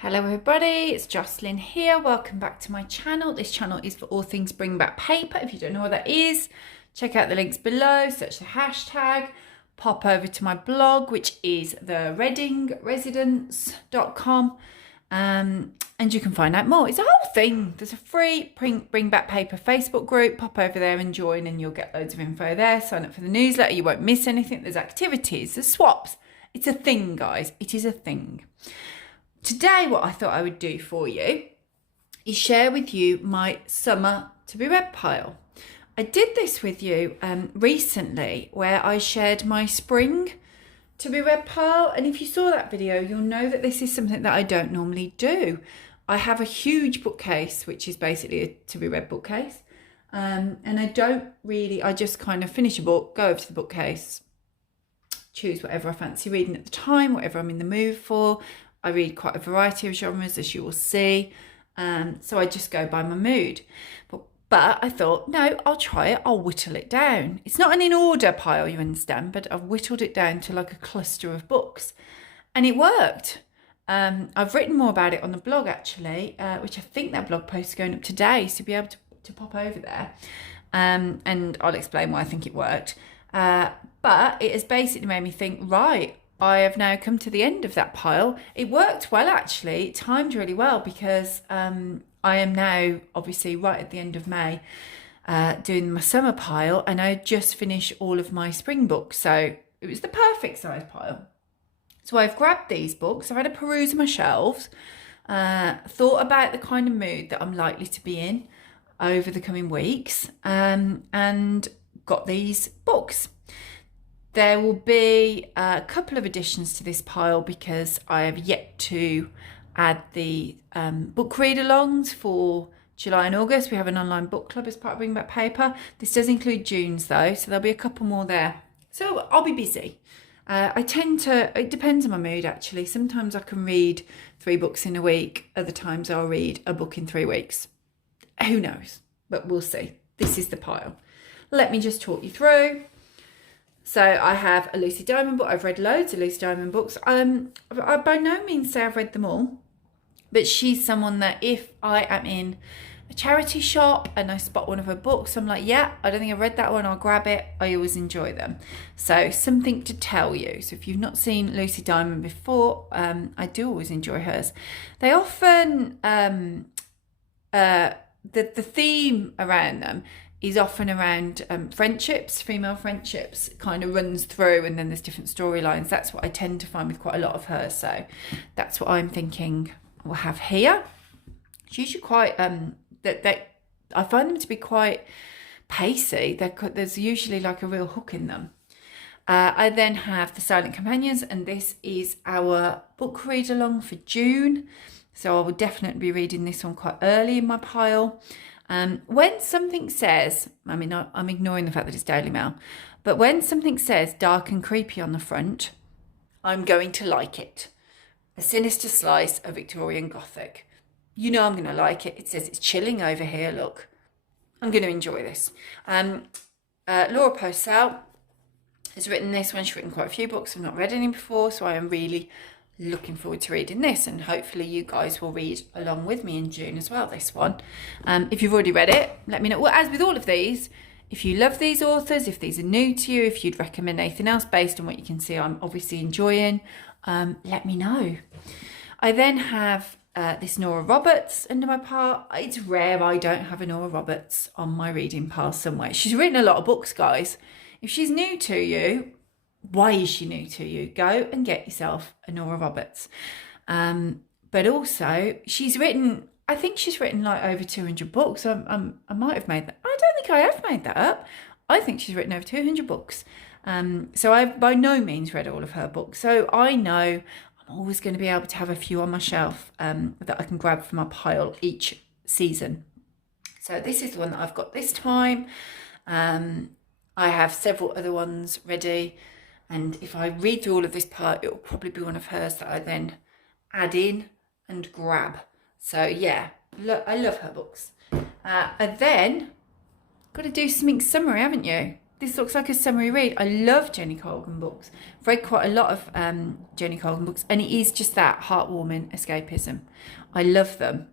Hello everybody, it's Jocelyn here. Welcome back to my channel. This channel is for all things bring back paper. If you don't know what that is, check out the links below, search the hashtag, pop over to my blog, which is thereadingresidence.com, and you can find out more. It's a whole thing. There's a free bring back paper Facebook group. Pop over there and join, and you'll get loads of info there. Sign up for the newsletter, you won't miss anything. There's activities, there's swaps. It's a thing, guys. It is a thing. Today, what I thought I would do for you is share with you my summer to be read pile. I did this with you recently where I shared my spring to be read pile. And if you saw that video, you'll know that this is something that I don't normally do. I have a huge bookcase, which is basically a to be read bookcase. And I just kind of finish a book, go over to the bookcase, choose whatever I fancy reading at the time, whatever I'm in the mood for. I read quite a variety of genres, as you will see. So I just go by my mood. But I thought, no, I'll try it. I'll whittle it down. It's not an in order pile, you understand, but I've whittled it down to like a cluster of books. And it worked. I've written more about it on the blog, actually, which I think that blog post is going up today. So you'll be able to pop over there. And I'll explain why I think it worked. But it has basically made me think, right, I have now come to the end of that pile. It worked well, actually. It timed really well because I am now obviously right at the end of May doing my summer pile, and I just finished all of my spring books. So it was the perfect size pile. So I've grabbed these books. I've had a peruse of my shelves, thought about the kind of mood that I'm likely to be in over the coming weeks, and got these books. There will be a couple of additions to this pile because I have yet to add the book read-alongs for July and August. We have an online book club as part of Bring Back Paper. This does include June's though, so there'll be a couple more there. So I'll be busy. It depends on my mood actually. Sometimes I can read 3 books in a week. Other times I'll read a book in 3 weeks. Who knows? But we'll see. This is the pile. Let me just talk you through. So I have a Lucy Diamond book. I've read loads of Lucy Diamond books. I by no means say I've read them all, but she's someone that if I am in a charity shop and I spot one of her books, I'm like, yeah, I don't think I've read that one, I'll grab it. I always enjoy them. So something to tell you. So if you've not seen Lucy Diamond before, I do always enjoy hers. They often, the theme around them is often around friendships, female friendships, kind of runs through, and then there's different storylines. That's what I tend to find with quite a lot of hers. So that's what I'm thinking we'll have here. It's usually quite, I find them to be quite pacey. There's usually like a real hook in them. I then have The Silent Companions, and this is our book read along for June. So I will definitely be reading this one quite early in my pile. When something says, I'm ignoring the fact that it's Daily Mail, but when something says dark and creepy on the front, I'm going to like it. A sinister slice of Victorian Gothic. You know I'm going to like it. It says it's chilling over here, look. I'm going to enjoy this. Laura Purcell has written this one. She's written quite a few books. I've not read any before, so I am really looking forward to reading this, and hopefully you guys will read along with me in June as well, this one. If you've already read it, let me know. Well, as with all of these, if you love these authors, if these are new to you, if you'd recommend anything else based on what you can see I'm obviously enjoying, let me know. I then have this Nora Roberts under my pile. It's rare I don't have a Nora Roberts on my reading pile somewhere. She's written a lot of books, guys. If she's new to you, why is she new to you? Go and get yourself a Nora Roberts. But also, I think she's written like over 200 books. I might have made that. I don't think I have made that up. I think she's written over 200 books. So I've by no means read all of her books. So I know I'm always going to be able to have a few on my shelf that I can grab from my pile each season. So this is the one that I've got this time. I have several other ones ready. And if I read through all of this part, it will probably be one of hers that I then add in and grab. So yeah, I love her books. And then got to do something summery, haven't you? this looks like a summary read. I love Jenny Colgan books. I've read quite a lot of Jenny Colgan books, and it is just that heartwarming escapism. I love them.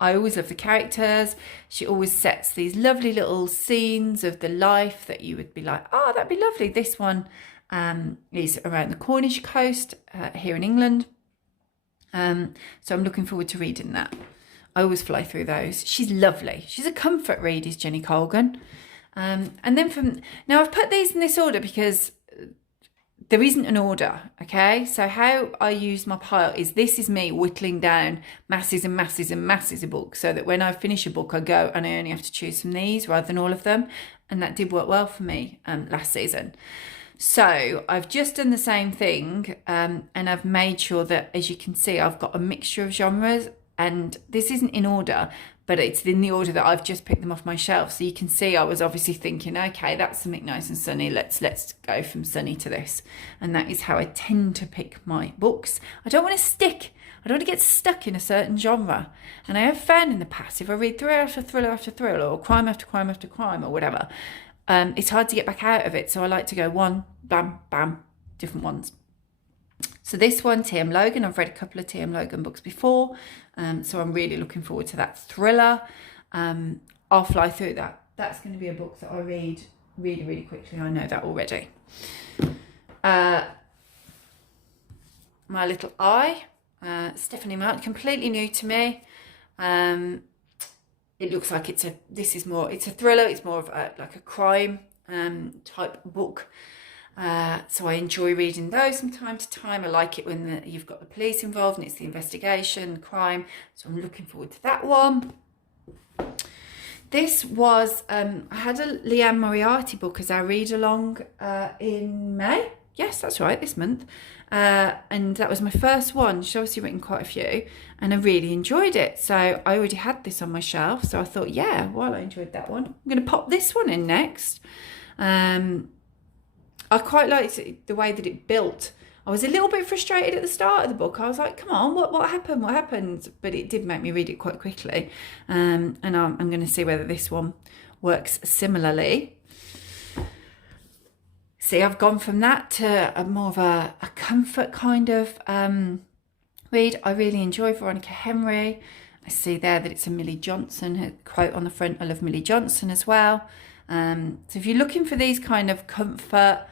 I always love the characters. She always sets these lovely little scenes of the life that you would be like, oh, that'd be lovely. This one is around the Cornish coast here in England. So I'm looking forward to reading that. I always fly through those. She's lovely. She's a comfort read, is Jenny Colgan. And then now I've put these in this order because there isn't an order, okay? So how I use my pile is, this is me whittling down masses and masses and masses of books, so that when I finish a book, I go and I only have to choose from these rather than all of them. And that did work well for me last season. So I've just done the same thing, and I've made sure that, as you can see, I've got a mixture of genres, and this isn't in order, but it's in the order that I've just picked them off my shelf. So you can see I was obviously thinking, okay, that's something nice and sunny. Let's go from sunny to this. And that is how I tend to pick my books. I don't want to get stuck in a certain genre. And I have found in the past, if I read thriller after thriller after thriller, or crime after crime after crime, or whatever, it's hard to get back out of it. So I like to go one, bam, bam, different ones. So this one, T.M. Logan, I've read a couple of T.M. Logan books before, so I'm really looking forward to that thriller. I'll fly through that. That's going to be a book that I read really, really quickly. I know that already. My Little Eye, Stephanie Martin, completely new to me. It looks like it's a thriller. It's more of like a crime type book. So I enjoy reading those from time to time. I like it when you've got the police involved and it's the investigation, crime. So I'm looking forward to that one. This was, I had a Liane Moriarty book as our read along in May. Yes, that's right, this month. And that was my first one. She's obviously written quite a few, and I really enjoyed it. So I already had this on my shelf. So I thought, yeah, while I enjoyed that one, I'm going to pop this one in next. I quite liked the way that it built. I was a little bit frustrated at the start of the book. I was like, come on, what happened? What happened? But it did make me read it quite quickly. And I'm going to see whether this one works similarly. See, I've gone from that to a more of a comfort kind of read. I really enjoy Veronica Henry. I see there that it's a Millie Johnson, her quote on the front. I love Millie Johnson as well. So if you're looking for these kind of comfort,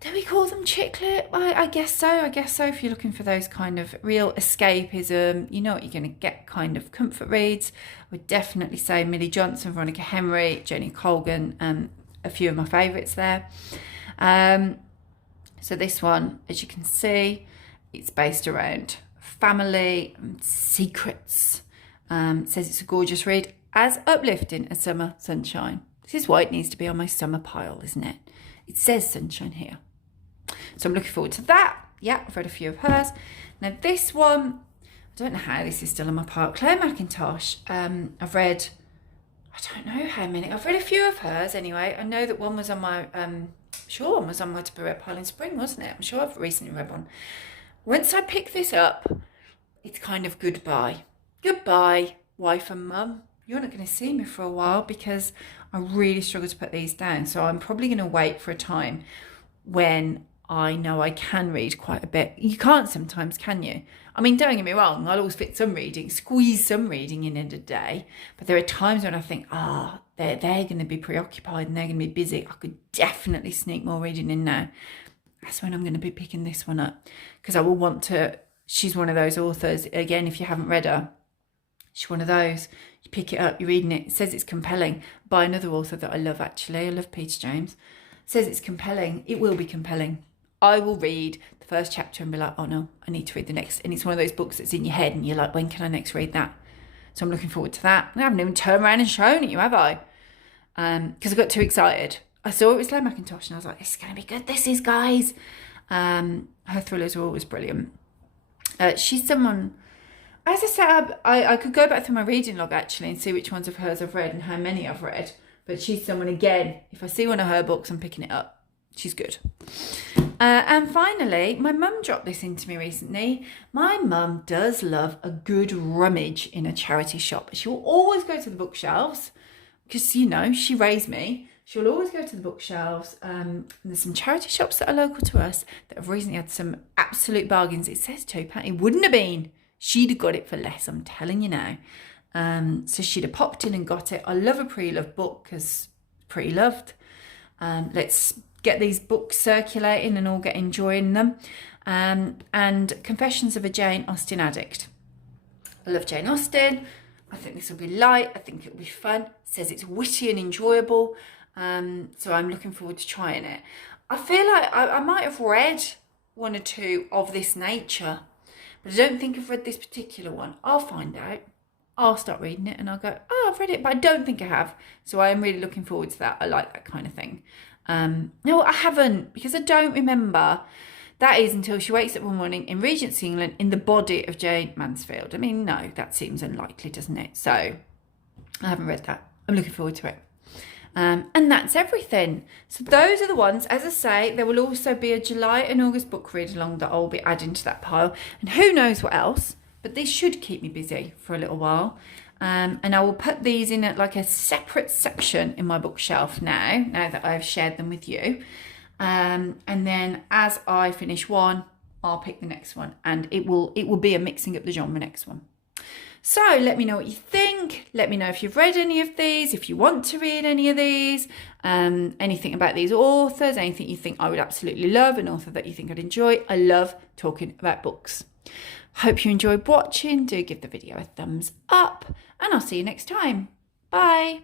do we call them chick lit? I guess so. If you're looking for those kind of real escapism, you know what you're going to get, kind of comfort reads, I would definitely say Millie Johnson, Veronica Henry, Jenny Colgan, a few of my favourites there. So this one, as you can see, it's based around family and secrets. Says it's a gorgeous read, as uplifting as summer sunshine. This is why it needs to be on my summer pile, isn't it? It says sunshine here. So I'm looking forward to that. Yeah, I've read a few of hers. Now this one, I don't know how this is still on my pile. Claire Mackintosh, I've read, I don't know how many. I've read a few of hers anyway. I know that one was on my, one was on my to be read pile in spring, wasn't it? I'm sure I've recently read one. Once I pick this up, it's kind of goodbye. Goodbye, wife and mum. You're not going to see me for a while because I really struggle to put these down. So I'm probably going to wait for a time when I know I can read quite a bit. You can't sometimes, can you? I mean, don't get me wrong, I'll always fit some reading, squeeze some reading in a day. But there are times when I think, they're going to be preoccupied and they're going to be busy. I could definitely sneak more reading in now. That's when I'm going to be picking this one up, because I will want to. She's one of those authors, again, if you haven't read her, she's one of those. You pick it up, you're reading it. It says it's compelling, by another author that I love, actually. I love Peter James. It says it's compelling. It will be compelling. I will read the first chapter and be like, oh no, I need to read the next. And it's one of those books that's in your head and you're like, when can I next read that? So I'm looking forward to that. I haven't even turned around and shown it you, have I? Because I got too excited. I saw it was Claire Mackintosh and I was like, this is going to be good. This is, guys. Her thrillers are always brilliant. She's someone, as I said, I could go back through my reading log actually and see which ones of hers I've read and how many I've read. But she's someone, again, if I see one of her books, I'm picking it up. She's good. And finally, my mum dropped this into me recently. My mum does love a good rummage in a charity shop. She will always go to the bookshelves because, you know, she raised me. She'll always go to the bookshelves. There's some charity shops that are local to us that have recently had some absolute bargains. It says £2. It wouldn't have been. She'd have got it for less, I'm telling you now. So she'd have popped in and got it. I love a pre-loved book because pretty loved. Let's get these books circulating and all get enjoying them. And Confessions of a Jane Austen Addict. I love Jane Austen. I think this will be light. I think it'll be fun. It says it's witty and enjoyable. So I'm looking forward to trying it. I feel like I might have read one or two of this nature, but I don't think I've read this particular one. I'll find out. I'll start reading it and I'll go, oh, I've read it, but I don't think I have. So I am really looking forward to that. I like that kind of thing. No, I haven't, because I don't remember. That is until she wakes up one morning in Regency England in the body of Jane Mansfield. I mean, no, that seems unlikely, doesn't it? So I haven't read that. I'm looking forward to it. And that's everything. So those are the ones. As I say, there will also be a July and August book read along that I'll be adding to that pile. And who knows what else, but this should keep me busy for a little while. And I will put these in like a separate section in my bookshelf now that I've shared them with you. And then as I finish one, I'll pick the next one, and it will be a mixing up the genre next one. So let me know what you think. Let me know if you've read any of these, if you want to read any of these, anything about these authors, anything you think I would absolutely love, an author that you think I'd enjoy. I love talking about books. Hope you enjoyed watching. Do give the video a thumbs up, and I'll see you next time. Bye.